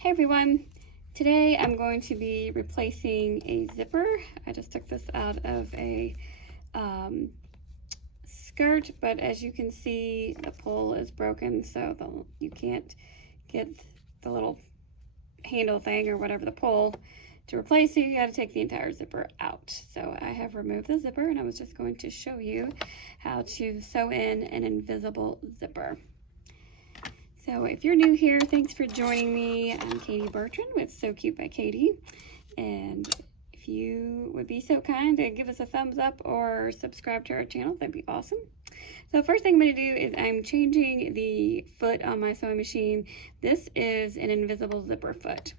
Hey everyone, today I'm going to be replacing a zipper. I just took this out of a skirt, but as you can see the pull is broken, so you can't get the little handle thing or whatever the pull to replace it. You got to take the entire zipper out. So I have removed the zipper and I was just going to show you how to sew in an invisible zipper. So if you're new here, thanks for joining me. I'm Katie Bertrand with Sew Cute by Katie. And if you would be so kind to give us a thumbs up or subscribe to our channel, that'd be awesome. So first thing I'm going to do is I'm changing the foot on my sewing machine. This is an invisible zipper foot.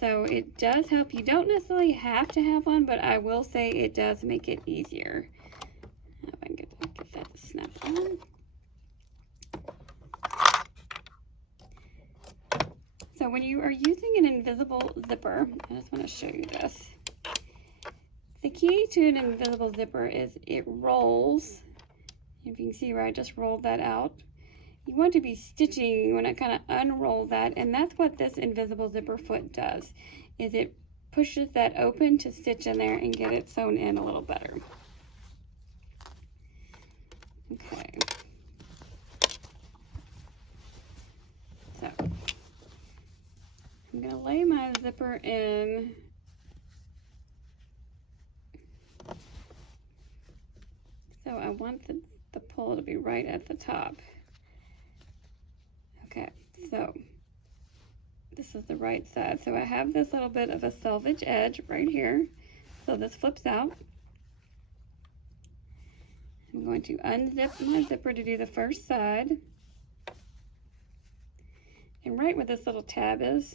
So it does help. You don't necessarily have to have one, but I will say it does make it easier. If I can get that to snap on. So when you are using an invisible zipper, I just want to show you this. The key to an invisible zipper is it rolls. If you can see where I just rolled that out. You want to be stitching, you want to kind of unroll that, and that's what this invisible zipper foot does, is it pushes that open to stitch in there and get it sewn in a little better. Okay. So I'm going to lay my zipper in. So I want the pull to be right at the top. Okay, so this is the right side. So I have this little bit of a selvage edge right here. So this flips out. I'm going to unzip my zipper to do the first side. And right where this little tab is,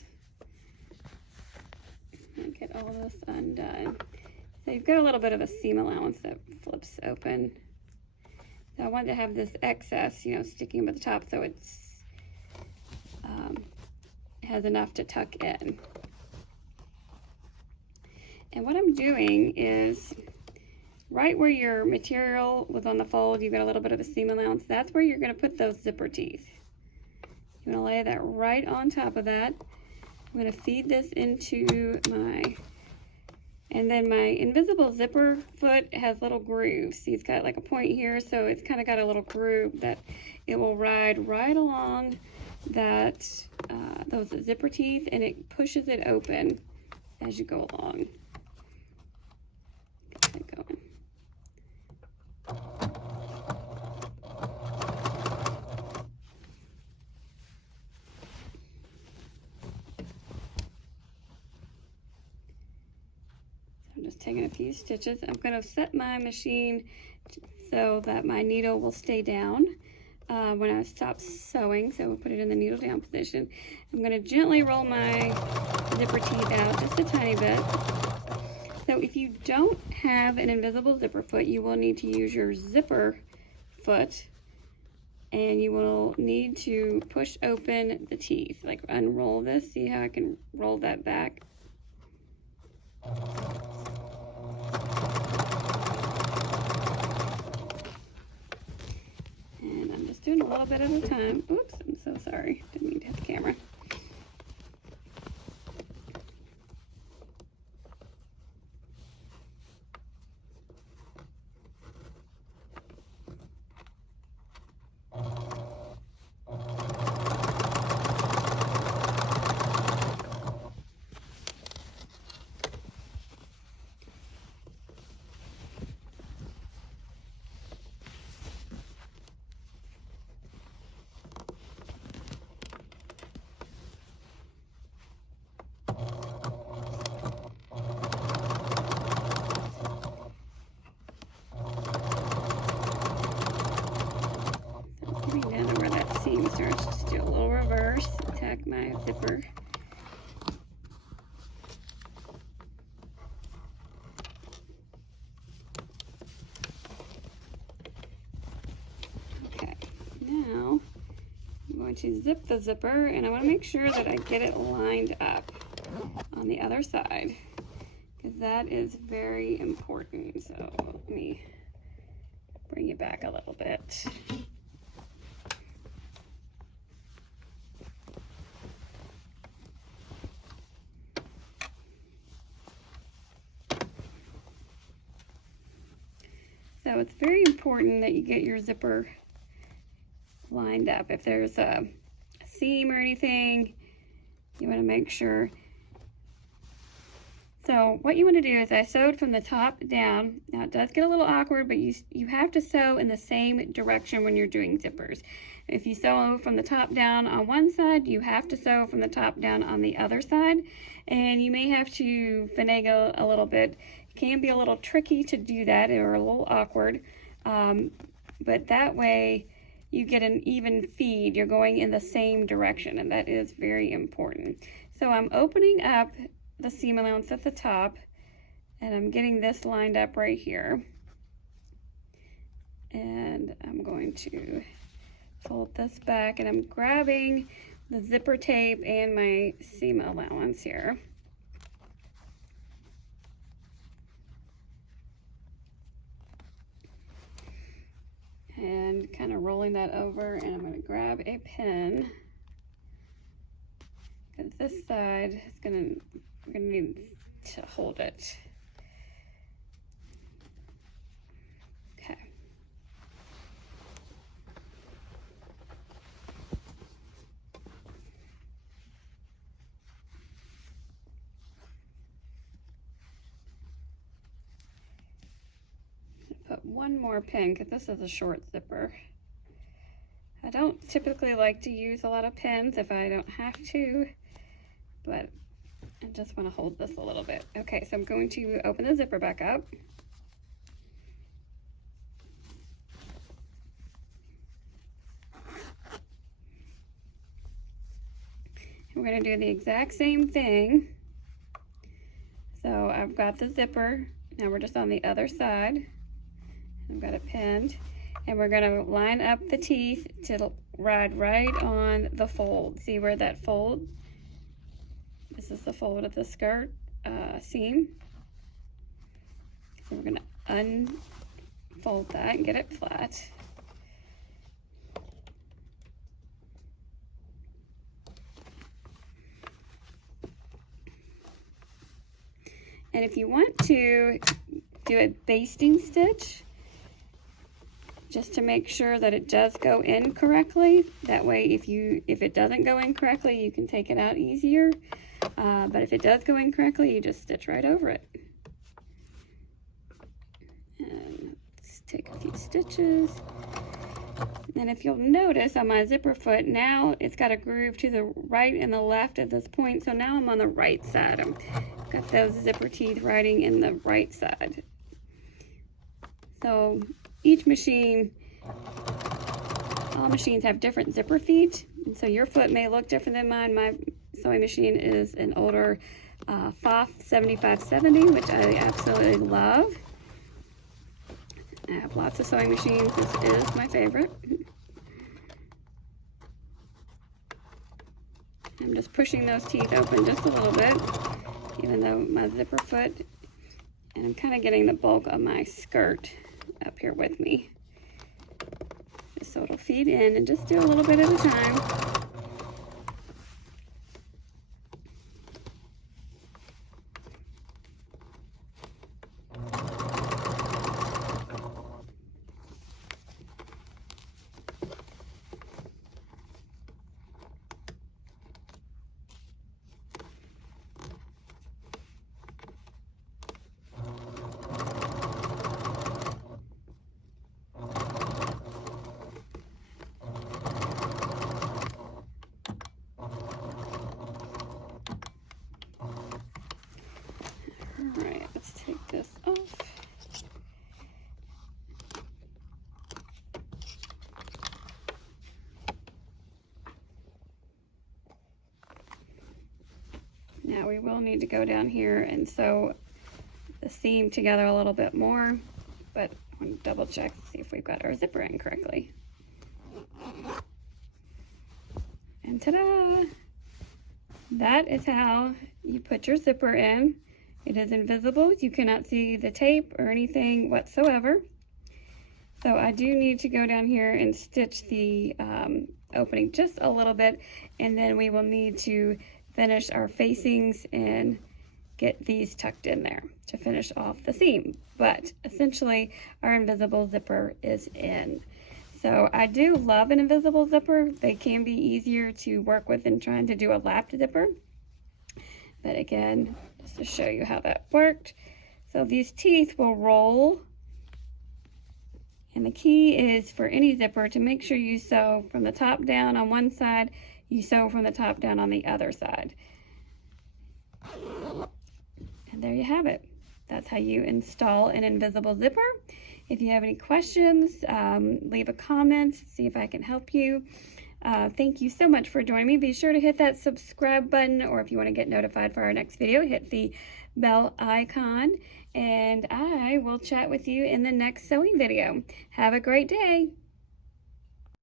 I'll get all this undone. So you've got a little bit of a seam allowance that flips open. So I want to have this excess, sticking up at the top so it's has enough to tuck in. And what I'm doing is right where your material was on the fold, you've got a little bit of a seam allowance. That's where you're going to put those zipper teeth. You're going to lay that right on top of that. I'm going to feed this into and then my invisible zipper foot has little grooves. See, it's got like a point here, so it's kind of got a little groove that it will ride right along that those zipper teeth, and it pushes it open as you go along. Get it going. I'm just taking a few stitches. I'm going to set my machine so that my needle will stay down when I stop sewing. So we'll put it in the needle down position. I'm going to gently roll my zipper teeth out just a tiny bit. So if you don't have an invisible zipper foot, you will need to use your zipper foot, and you will need to push open the teeth, like unroll this. See how I can roll that back? And I'm just doing a little bit at a time. Oops, I'm so sorry. Didn't mean to hit the camera. Getting down to where that seam starts, just do a little reverse, tack my zipper. Okay, now I'm going to zip the zipper, and I want to make sure that I get it lined up on the other side, because that is very important. So let me bring it back a little bit. So it's very important that you get your zipper lined up. If there's a seam or anything, you want to make sure. So what you want to do is, I sewed from the top down. Now it does get a little awkward, but you have to sew in the same direction when you're doing zippers. If you sew from the top down on one side, you have to sew from the top down on the other side, and you may have to finagle a little bit. It can be a little tricky to do that, or a little awkward, but that way you get an even feed. You're going in the same direction, and that is very important. So I'm opening up the seam allowance at the top, and I'm getting this lined up right here, and I'm going to fold this back, and I'm grabbing the zipper tape and my seam allowance here. And kind of rolling that over, and I'm going to grab a pin, because this side is we're going to need to hold it. Okay. Put one more pin, because this is a short zipper. I don't typically like to use a lot of pins if I don't have to, but I just want to hold this a little bit. Okay, so I'm going to open the zipper back up. We're going to do the exact same thing. So I've got the zipper. Now we're just on the other side. I've got it pinned. And we're going to line up the teeth to ride right on the fold. See where that fold? This is the fold of the skirt seam. So we're going to unfold that and get it flat. And if you want to do a basting stitch, just to make sure that it does go in correctly, that way if it doesn't go in correctly, you can take it out easier. But if it does go in correctly, you just stitch right over it. And let's take a few stitches. And if you'll notice on my zipper foot, now it's got a groove to the right and the left at this point. So now I'm on the right side. I've got those zipper teeth riding in the right side. So each machine, all machines have different zipper feet. And so your foot may look different than mine. My sewing machine is an older Pfaff 7570, which I absolutely love. I have lots of sewing machines. This is my favorite. I'm just pushing those teeth open just a little bit, even though my zipper foot, and I'm kind of getting the bulk of my skirt up here with me. Just so it'll feed in, and just do a little bit at a time. Alright, let's take this off. Now we will need to go down here and sew the seam together a little bit more, but I want to double check to see if we've got our zipper in correctly. And ta-da! That is how you put your zipper in. It is invisible. You cannot see the tape or anything whatsoever. So I do need to go down here and stitch the opening just a little bit, and then we will need to finish our facings and get these tucked in there to finish off the seam. But essentially our invisible zipper is in. So I do love an invisible zipper. They can be easier to work with than trying to do a lapped zipper. But again, just to show you how that worked. So these teeth will roll. And the key is for any zipper to make sure you sew from the top down on one side, you sew from the top down on the other side. And there you have it. That's how you install an invisible zipper. If you have any questions, leave a comment, see if I can help you. Thank you so much for joining me. Be sure to hit that subscribe button, or if you want to get notified for our next video, hit the bell icon. And I will chat with you in the next sewing video. Have a great day.